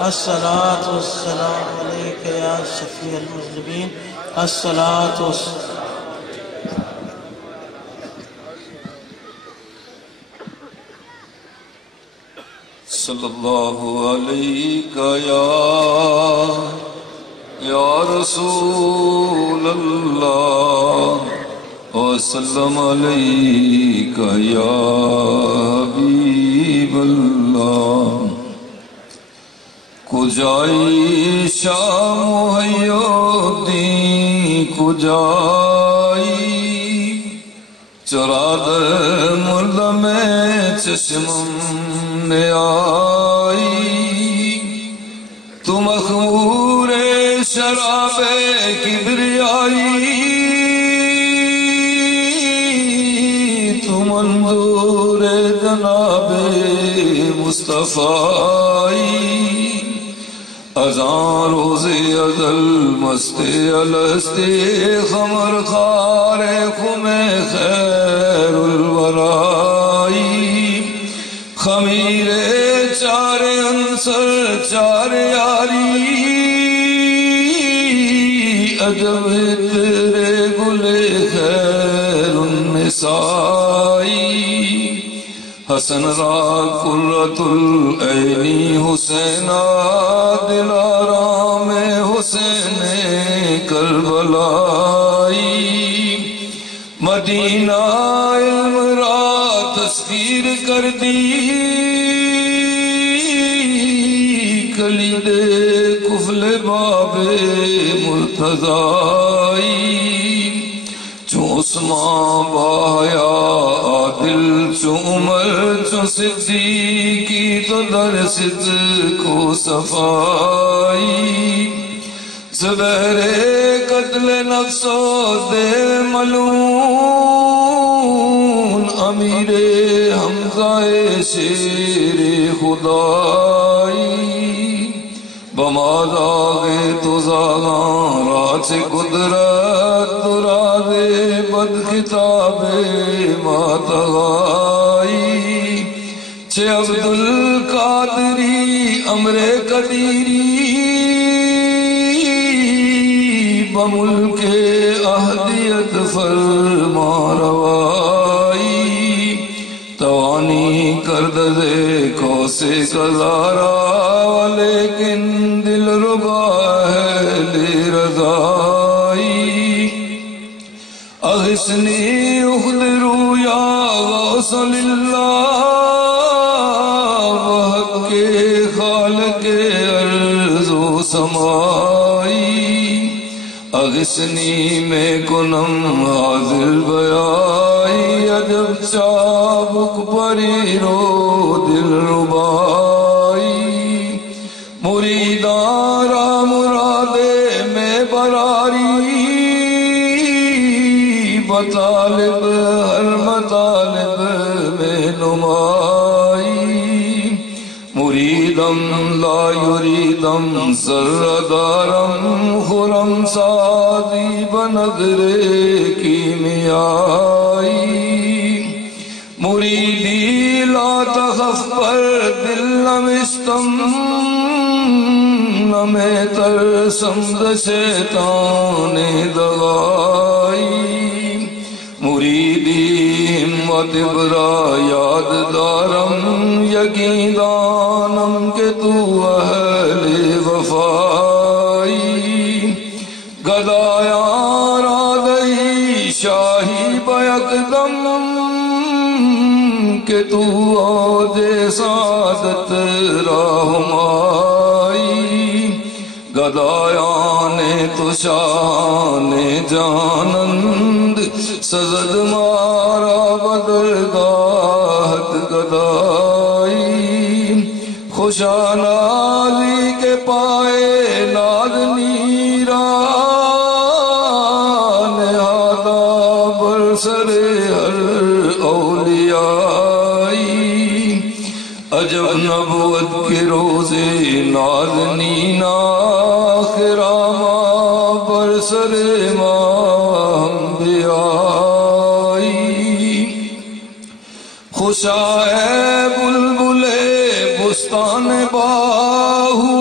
الصلاۃ والسلام علیک یا شفیع المذنبین الصلاۃ والسلام صلی اللہ علیہ یا رسول اللہ وسلم علیک یا حبیب اللہ کجائی شام محیدین کجائی چرا در مرد میں چشمم نے آئی تو مخمور شراب کبریائی تو منظور جناب مصطفیٰ ازاں روز ازل مست الست خمر خار خم خیر الورائی خمیر چار عنصر چار یاری عجب تیرے گل خیر النسائی حسن را قرۃ العین حسینہ دلارام حسین کربلائی مدینہ علم را تسخیر کر دی کلید کفل باب مرتضائی چو عثمان بایا عادل چو عمر چو صدیقی تو در صدق و صفائی زبیر قتل نفس و دے ملعون امیر حمزہ شیر خدائی بمازاغ تو زاغاں راچ قدرت دراز بد خطاب ماتغائی چھے عبدالقادری امر قدیری بملک اہدیت فرما روائی توانی کردز کو سے گزارا لیکن دل ربا ہے لی رضائی اغسنی اخدرو یا غوث للہ بحق کے خالق ارض و سمائی اغسنی میں کنم حاضر بیائی عجب چابک پری رو دل ربائی مریدان را مرادے میں براری بطالب ہر مطالب میں نمائی مریدم لا یریدم سردارم خرم سازی بنظر کیمیائی مریدی لا تخف پر دل نمشتم نمیں ترسم ز شیطان دغائی مریدی ہمت برا یاد دارم یقین دانم کہ تو اہل وفائی گدایاں را دہی شاہی بیقدم کہ تو عود سعادت راہمائی گدایان تو شان جانند سزد مارا بدرگاہت گدائی خوشا نازی کے پائے نازنی را نہادا برسر ہر اولیائی عجب نبوت کے روزے نازنین آخرامہ برسر ماہ بیائی خوشا ہے بلبل بستان باہو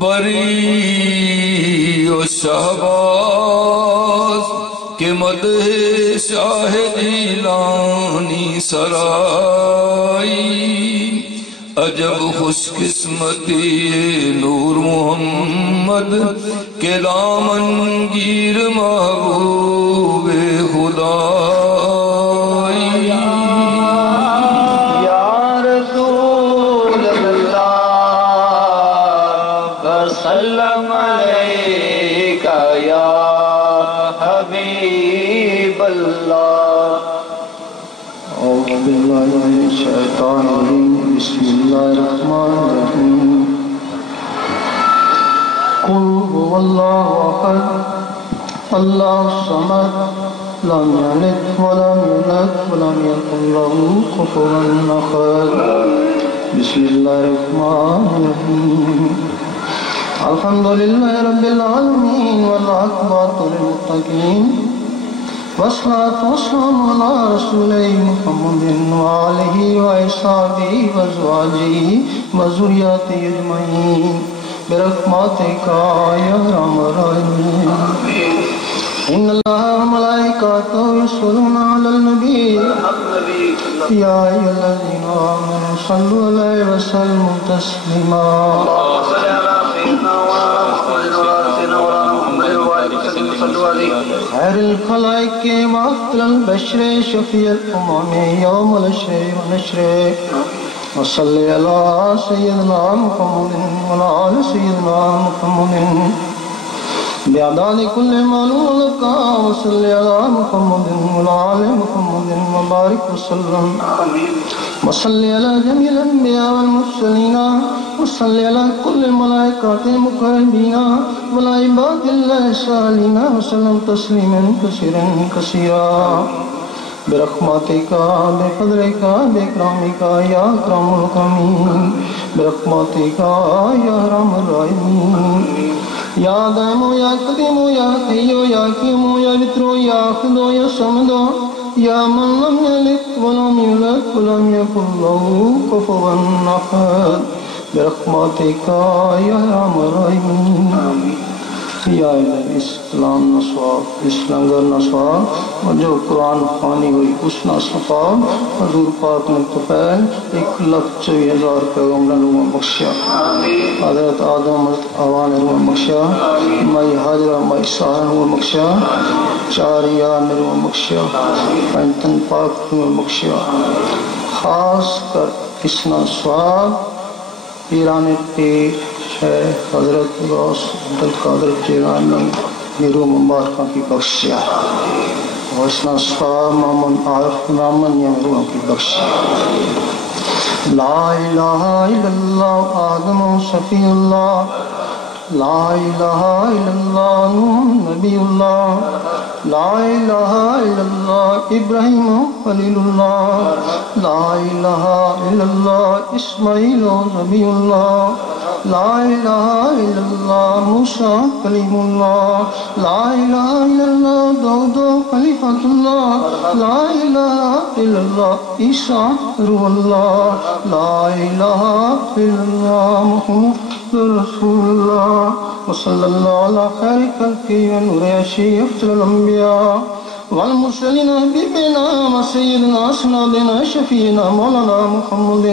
بری و شہباز کے مدح شاہ جیلانی سرائی عجب خوش قسمتی نور محمد کے دامن گیر محبوب خدا یا رسول اللہ وسلم علیکہ یا حبیب اللہ اعوذ باللہ من الشیطان الرجیم بسم اللہ الرحمن الرحیم قل هو اللہ احد اللہ الصمد لم یلد ولم یولد ولم یکن له کفوا احد بسم اللہ الرحمن الرحیم الحمد للہ رب العالمین والعاقبۃ للمتقین والصلاة والسلام على رسوله محمد وآله وأصحابه وأزواجه وذريته أجمعين برحمتك يا أرحم الراحمين إن الله وملائكته يصلون على النبي يا أيها الذين آمنوا صلوا عليه وسلموا تسليما خیر الخلائق وافضل البشر شفیع الامم یوم الحشر ونشر وصلی علی سیدنا محمد وعلی آل سیدنا محمد بعدد کل معلوم لک وصلی علی محمد وعلی آل محمد وبارک وسلم وصلی علی جمیع الانبیاء والمرسلین وصلی علی کل ملائکات المقربین وعلی عباد اللہ الصالحین وسلم تسلیما کثیرا کثیرا برحمتک بفضلک باکرامک یا اکرم الاکرمین برحمتک یا ارحم الراحمین یا دائم یا قدیم یا حی یا قیوم یا وتر یا احد یا صمد یا من لم یلد ولم یولد ولم یکن له کفوا احد برحمتک یا ارحم الراحمین یا الہی اسلام نصواب اسلام گر نصواب اور جو قرآن خوانی ہوئی اس نصواب حضور پاک نے طفیل 1,24,000 پیغمبر روح بخشیا حضرت آدم حضرت آوان روح بخشیا مائی حاجرہ مائی ساہر روح بخشیا 4 یار روح بخشیا پنتن پاک روح بخشیا خاص کر اس نصواب پیران پیر شیخ حضرت غوث عبدالقادر جیلانی نیرو مبارکہ کی بخشیا وسنا صاحب محمد عارف رامن یا روح کی بخشیا لا الہ الا اللہ آدم صفی اللہ لا الہ الا اللہ نوح نبی اللہ لا الہ الا اللہ ابراہیم خلیل اللہ لا الہ الا اللہ اسماعیل نبی اللہ لا الہ الا اللہ موسیٰ کلیم اللہ لا الہ الا اللہ داؤد خلیفۃ اللہ لا الہ الا اللہ عیسیٰ روح اللہ لا الہ الا اللہ محمد رسول اللہ وصلی اللہ علی خیر خلقہ ونور عرشہ افضل الانبیاء والمرسلین حبیبنا وسیدنا سندنا شفیعنا مولانا محمد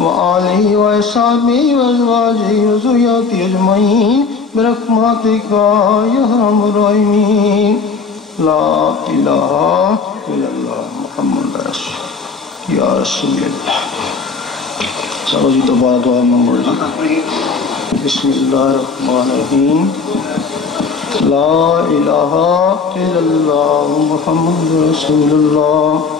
وآلہ وصحبہ وازواجہ وذریاتہ اجمعین برحمتک یا ارحم الراحمین لا الہ الا اللہ محمد رسول یا رسول اللہ چلو جی دوبارہ دعا منگو جی بسم اللہ الرحمن الرحیم لا الہ الا اللہ محمد رسول اللہ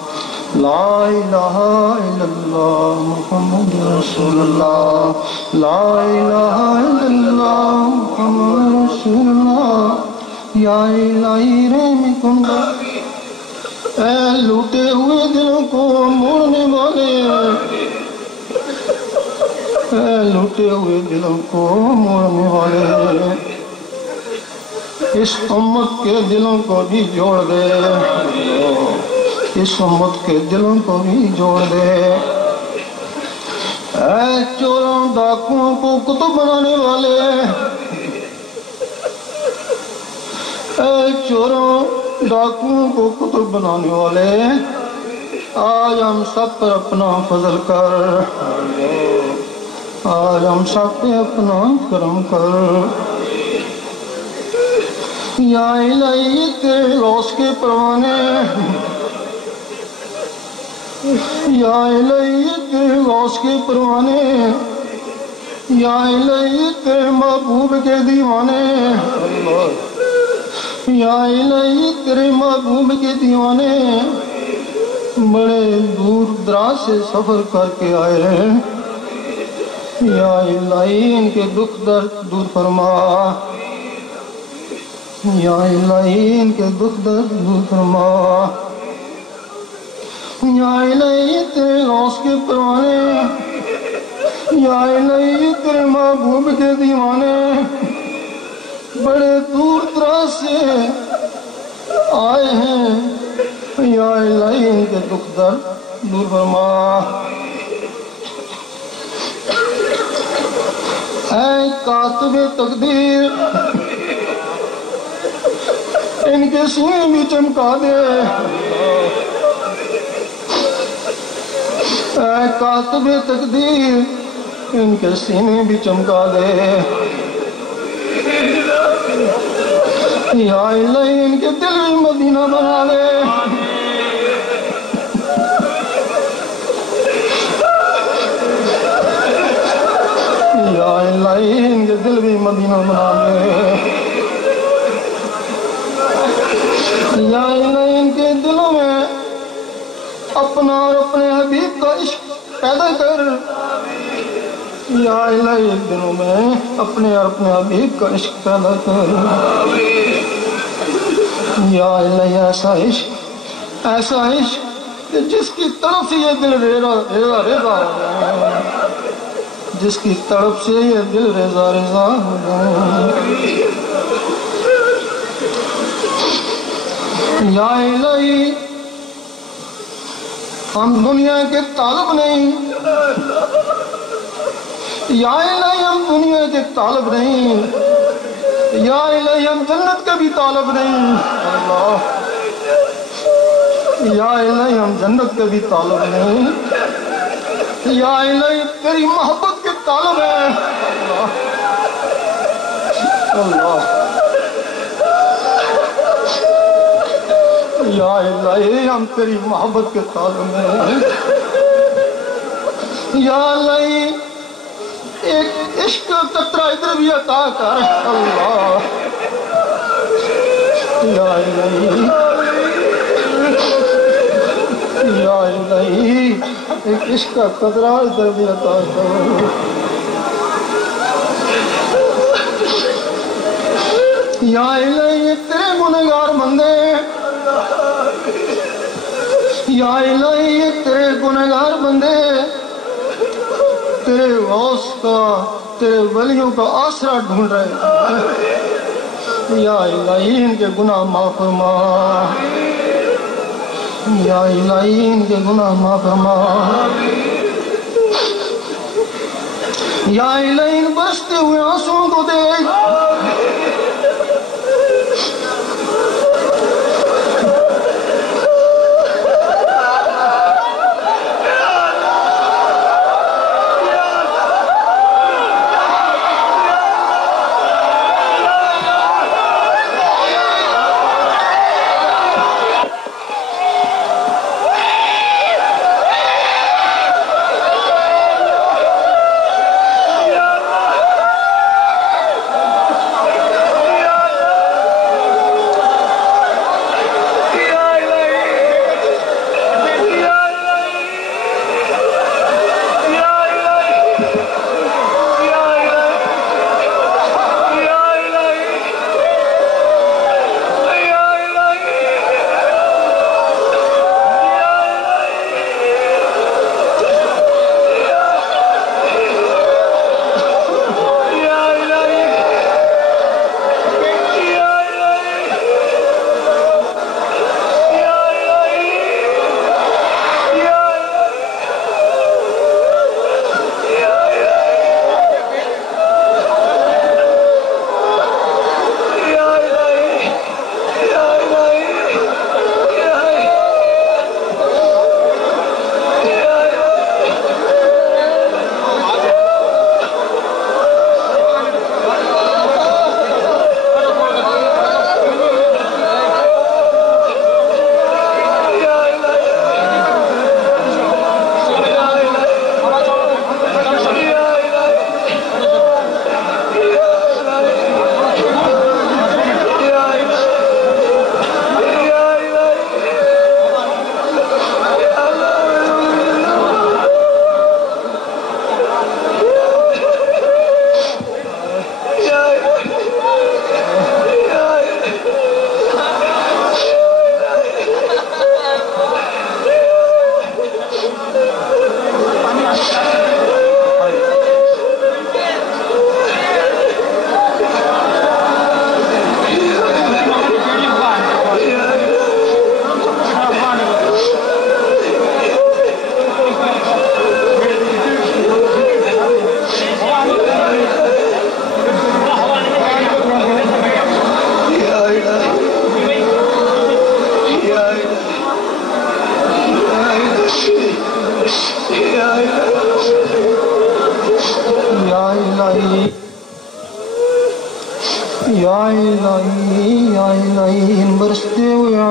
لا الہ الا اللہ محمد رسول اللہ لا الہ الا اللہ محمد رسول اللہ یا الہی رحم کن اے لوٹے ہوئے دلوں کو موڑنے والے، اے لوٹے ہوئے دلوں کو موڑنے والے، اس امت کے دلوں کو بھی جوڑ دے، اس امت کے دلوں کو بھی جوڑ دے۔ اے چوروں ڈاکوؤں کو کتب بنانے والے، اے چوروں ڈاکوؤں کو کتب بنانے والے، آج ہم سب پر اپنا فضل کر، آج ہم سب پہ اپنا کرم کر۔ یا الہی تیرے غوث کے پروانے، یا الہی تیرے غوث کے پروانے، یا الہی تیرے محبوب کے دیوانے، یا الہی تیرے محبوب کے دیوانے بڑے دور دراز سے سفر کر کے آئے ہیں، یا الہی ان کے دکھ درد دور فرما، یا الہی ان کے دکھ درد دور فرما۔ یا الہی تیرے غوث کے پروانے، یا الہی تیرے محبوب کے دیوانے بڑے دور دراز سے آئے ہیں، یا الہی ان کے دکھ درد دور فرما۔ اے کاتب تقدیر ان کے سینے بھی چمکا دے، اے کاتب تقدیر ان کے سینے بھی چمکا دے، یا الہی ان کے دل بھی مدینہ بنا دے، یا الہی ان کے دل بھی مدینہ بنا دے، یا الہی ان کے دلوں میں اپنا اور اپنے حبیب کا عشق پیدا کر، یا الہی دلوں میں اپنے اور اپنے حبیب کا عشق پیدا کر، یا الہی ایسا عشق کہ جس کی طرف سے یہ دل ریزا ریزا ریزا ہو جائے، جس کی طرف سے یہ دل ریزا ریزا ہو جائے۔ یا الہی ہم دنیا کے طالب نہیں، یا الہی ہم دنیا کے طالب نہیں، یا الہی ہم جنت کے بھی طالب نہیں، اللہ یا الہی ہم جنت کے بھی طالب نہیں، یا الہی تیری محبت کے طالب ہیں، اللہ یا الہی ہم تیری محبت کے طالب ہیں، یا الہی ایک عشق کا قطرہ ادھر بھی عطا کر، اللہ یا الہی، یا الہی ایک عشق کا قطرہ ادھر بھی عطا کر۔ یا الہی تیرے گنہگار بندے، یا الہی تیرے گنہگار بندے تیرے غوث کا، تیرے ولیوں کا آسرا ڈھونڈ رہے ہیں، یا الہی ان کے گناہ معاف فرما، یا الہی ان کے گناہ معاف فرما، یا الہی ان برستے ہوئے آنسوؤں کو دیکھ،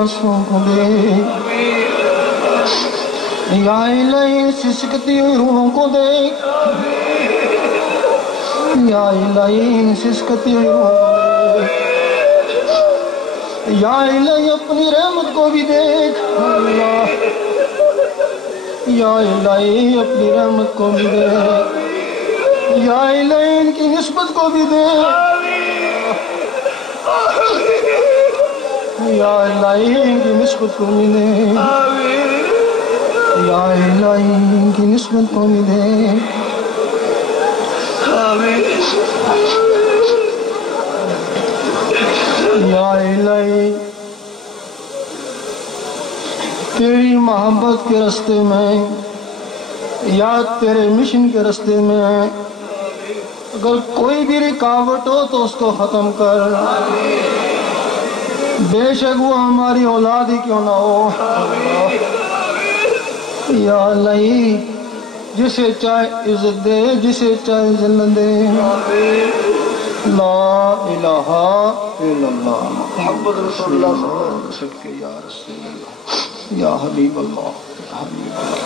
آنسوں کو دیکھ، یا الہی سسکتی ہوئی روحوں کو دیکھ، یا الہی سسکتی ہوئی روحوں کو دیکھ، یا الہی اپنی رحمت کو بھی دیکھ، یا الہی اپنی رحمت کو بھی دیکھ، یا الہی ان کی نسبت کو بھی دیکھ، یا الہی ان کی نسبت کو بھی دیکھ، یا الہی ان کی نسبت کو بھی دیکھ، یا الہی تیری محبت کے راستے میں یا تیرے مشن کے راستے میں اگر کوئی بھی رکاوٹ ہو تو اس کو ختم کر، بے شک وہ ہماری اولاد ہی کیوں نہ ہو۔ یا الہی جسے چاہے عزت دے، جسے چاہے ذلت دے، لا الہ الا اللہ محمد رسول اللہ صلی اللہ علیہ وسلم، یا رسول اللہ، یا حبیب اللہ، یا حبیب اللہ۔